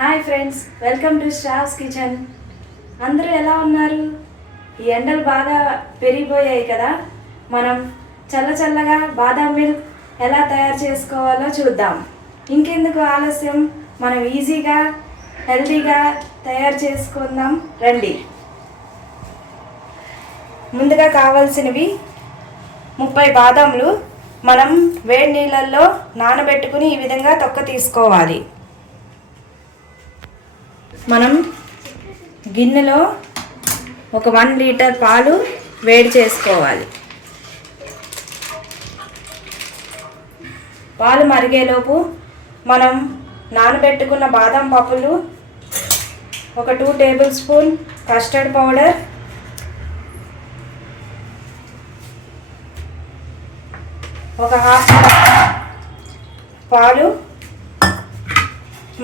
Hi friends, welcome to Shravs kitchen. అందరూ ఎలా ఉన్నారు? ఈ ఎండలు బాగా పెరిగిపోయాయి కదా. మనం చల్లగా బాదాం మిల్క్ ఎలా తయారు చేసుకోవాలో చూద్దాం. ఇంకెందుకు ఆలస్యం, మనం ఈజీగా హెల్తీగా తయారు చేసుకుందాం రండి. ముందుగా కావాల్సినవి 30 బాదాంలు మనం వేడి నీళ్ళల్లో నానబెట్టుకుని ఈ విధంగా తొక్క తీసుకోవాలి. మనం గిన్నెలో ఒక 1 లీటర్ పాలు వేడి చేసుకోవాలి. పాలు మరిగేలోపు మనం నానబెట్టుకున్న బాదం పప్పులు, ఒక 2 టేబుల్ స్పూన్ కస్టర్డ్ పౌడర్, ఒక హాఫ్ పాలు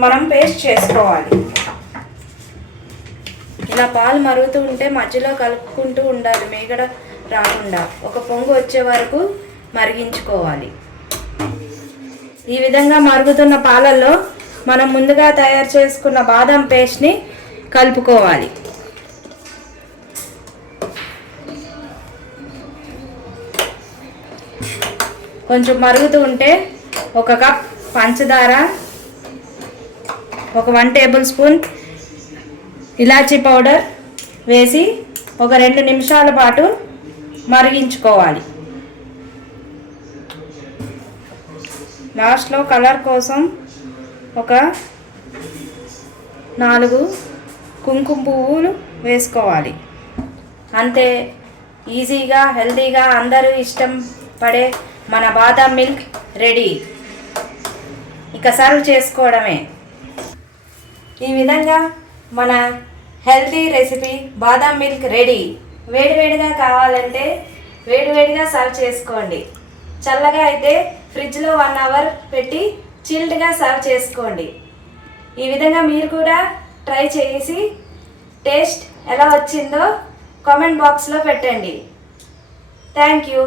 మనం పేస్ట్ చేసుకోవాలి. ఇలా పాలు మరుగుతూ ఉంటే మధ్యలో కలుపుకుంటూ ఉండాలి, మీగడ రాకుండా. ఒక పొంగు వచ్చే వరకు మరిగించుకోవాలి. ఈ విధంగా మరుగుతున్న పాలల్లో మనం ముందుగా తయారు చేసుకున్న బాదం పేస్ట్ని కలుపుకోవాలి. కొంచెం మరుగుతూ ఉంటే ఒక కప్ పంచదార, ఒక 1 టేబుల్ స్పూన్ ఇలాచీ పౌడర్ వేసి ఒక 2 నిమిషాల పాటు మరిగించుకోవాలి. లాస్ట్లో కలర్ కోసం ఒక 4 కుంకుమ పువ్వులు వేసుకోవాలి. అంతే, ఈజీగా హెల్తీగా అందరూ ఇష్టం పడే మన బాదాం మిల్క్ రెడీ. ఇక సర్వ్ చేసుకోవడమే. ఈ విధంగా మన హెల్తీ రెసిపీ బాదాం మిల్క్ రెడీ. వేడివేడిగా కావాలంటే వేడివేడిగా సర్వ్ చేసుకోండి. చల్లగా అయితే ఫ్రిడ్జ్లో 1 అవర్ పెట్టి చిల్డ్గా సర్వ్ చేసుకోండి. ఈ విధంగా మీరు కూడా ట్రై చేసి టేస్ట్ ఎలా వచ్చిందో కామెంట్ బాక్స్లో పెట్టండి. Thank you.